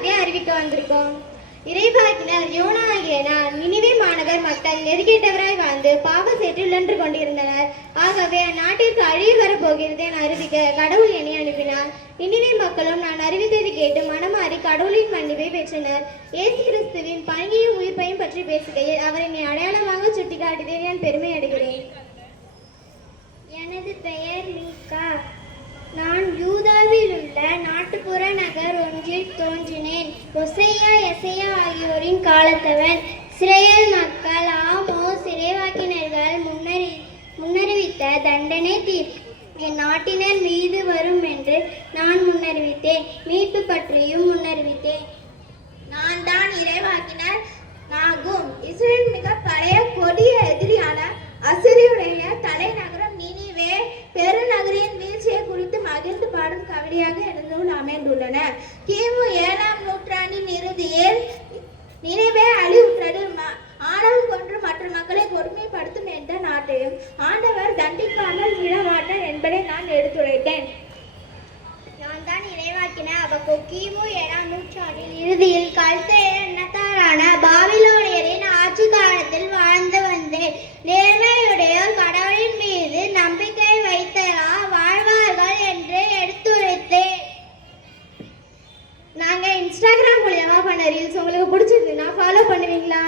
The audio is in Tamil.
இறைவார்த்தையை அறிவிக்க வந்திருக்கோம். இறைவாக்கினர் யோனாகிய நான் நினைவே மாநகர் மக்கள் நெருக்கேட்டவராய் வாழ்ந்து பாவ சேற்றில் நின்று கொண்டிருந்தனர். ஆகவே அந்நாட்டிற்கு அழிவு வரப்போகிறது என அறிவிக்க கடவுள் என்னை அனுப்பினார். நினைவே மக்களும் நான் அறிவித்ததை கேட்டு மனமாறி கடவுளின் மன்னிப்பை பெற்றனர். ஏசு கிறிஸ்துவின் பணியையும் உயிர்ப்பையும் பற்றி பேசுகையில் அவர் என்னை அடையாளமாக சுட்டிக்காட்டியதை நான் பெருமை அடைகிறேன். எனது பெயர் மீகா நான் யூதாவில் உள்ள நாட்டுப்புற நகர் ஒன்றில் தோன்றினேன். ஒசையா எசையா ஆகியோரின் காலத்தவன் சிறையல் மக்கள் ஆமோ சிறைவாக்கினர்கள் முன்னறி முன்னறிவித்த தண்டனை தீர் என் நாட்டினர் மீது வரும் என்று நான் முன்னறிவித்தேன். மீட்பு பற்றியும் முன்னறிவித்தேன். நான் தான் இறைவாக்கினர். நாகும். இஸ்ரேல் மிக பழைய கொடிய எதிரியான அசிரியுடைய தலைநகரம் நினிவே. பெருநகரின் வீழ்ச்சியை குறித்து மகிழ்ந்து பாடும் கவிதையாக அமைந்துள்ளன. கிமு ஏழாம் நூற்றாண்டின் இறுதியில் நினைவே அழிவுற்றது. ஆணவம் கொன்று மற்ற மக்களை கொடுமைப்படுத்தும் என்ற நாட்டையும் ஆண்டவர் தண்டிக்காமல் விடமாட்டார் என்பதை நான் எடுத்துரைத்தேன். நான் தான் இறைவாக்கின அவக்கோ கிமு ஏழாம் நூற்றாண்டில் இறுதியில் கல்தேய இனத்தாரான பாபிலோனியரின் ஆட்சி காலத்தில் வாழ்ந்து வந்தேன். நாங்கள் இன்ஸ்டாகிராம் மூலியமாக பண்ண ரீல்ஸ் உங்களுக்கு பிடிச்சிருந்துன்னா ஃபாலோ பண்ணுவீங்களா?